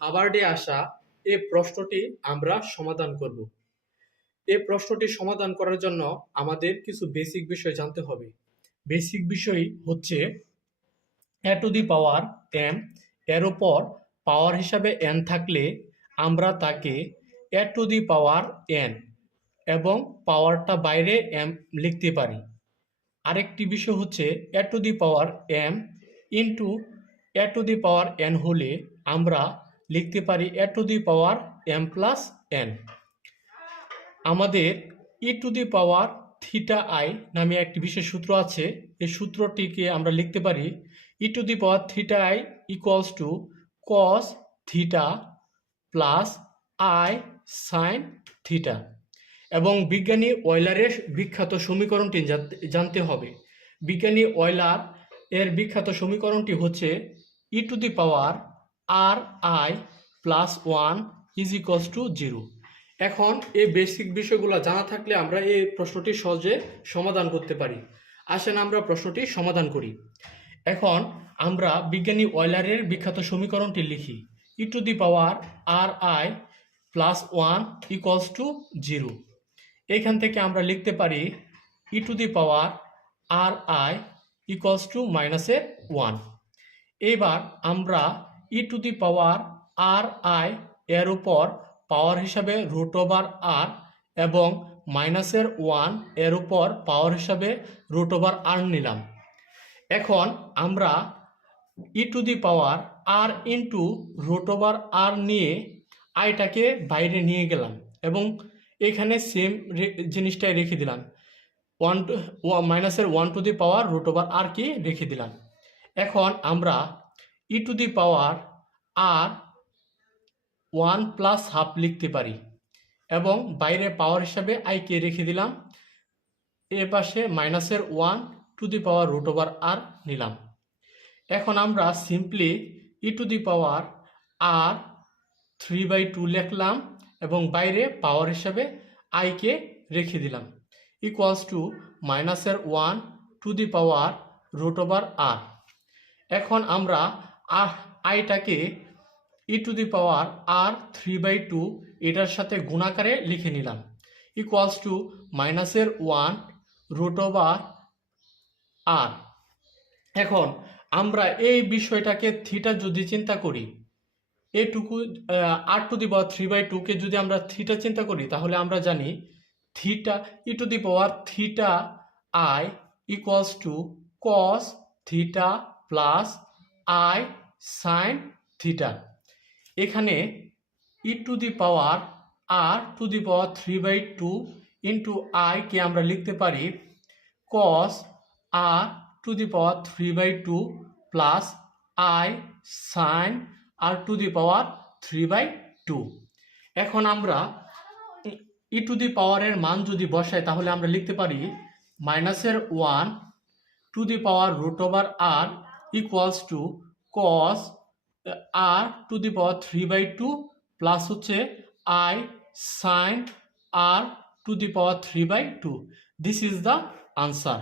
হার্ভার্ডে আসা এই প্রশ্নটি আমরা সমাধান করব। এই প্রশ্নটি সমাধান করার জন্য আমাদের কিছু বেসিক বিষয় জানতে হবে। বেসিক বিষয় হচ্ছে A to the power N, এর উপর পাওয়ার হিসাবে এন থাকলে আমরা তাকে এ টু দি পাওয়ার এন এবং পাওয়ারটা বাইরে এম লিখতে পারি। আরেকটি বিষয় হচ্ছে A to the power M into A to the power N হলে আমরা লিখতে পারি A to the power M plus N. আমাদের E to the power theta I নামে একটি বিশেষ সূত্র আছে। এই সূত্রটিকে আমরা লিখতে পারি E to the power theta I equals to cos theta plus I sine theta. এবং বিজ্ঞানী অয়লারের বিখ্যাত সমীকরণটি জানতে হবে। বিজ্ঞানী অয়লার এর বিখ্যাত সমীকরণটি হচ্ছে E to the power R I plus one is equals to zero. এখন এই বেসিক বিষয়গুলো জানা থাকলে আমরা এই প্রশ্নটি সহজে সমাধান করতে পারি। আসেন আমরা প্রশ্নটি সমাধান করি। এখন আমরা বিজ্ঞানী অয়লারের বিখ্যাত সমীকরণটি লিখি E to the power R I plus one equals to zero. এখান থেকে আমরা লিখতে পারি E to the power R I equals to মাইনাসের ওয়ান। এবার আমরা E to the power R I এর উপর পাওয়ার হিসাবে রুট ওভার আর এবং মাইনাসের ওয়ান এর উপর পাওয়ার হিসাবে রুট ওভার আর নিলাম। এখন আমরা E to the power R into root over R নিয়ে আইটাকে বাইরে নিয়ে গেলাম এবং এখানে সেম জিনিসটাই রেখে দিলাম। মাইনাসের one to the power root over R কি রেখে দিলাম। এখন আমরা E to the power R one plus half লিখতে পারি এবং বাইরে পাওয়ার হিসাবে আইকে রেখে দিলাম। এ পাশে মাইনাসের one to the power root over R নিলাম। এখন আমরা simply E to the power আর 3/2 লিখলাম এবং বাইরে পাওয়ার হিসাবে আইকে রেখে দিলাম ইকুয়ালস টু মাইনাসের one to the power root over R. এখন আমরা আইটাকে ই টু দি পাওয়ার আর 3/2 এটার সাথে গুণাকারে লিখে নিলাম ইকুয়ালস টু মাইনাসের ওয়ান রুট ওভার আর। এখন আমরা এই বিষয়টাকে থিটা যদি চিন্তা করি, এটুকু আর টু দি পাওয়ার 3/2কে যদি আমরা থিটা চিন্তা করি তাহলে আমরা জানি theta E to the power theta I equals to cos theta plus I sine theta. এখানে E to the power R to the power 3/2 into আইকে আমরা লিখতে পারি cos R to the power 3/2 plus I sine R to the power 3/2। এখন আমরা E to দি পাওয়ারের মান যদি বসাই তাহলে আমরা লিখতে পারি মাইনাসের one to the power root over R equals to cos R to the power 3/2 plus হচ্ছে I sine R to the power 3/2। This is the answer.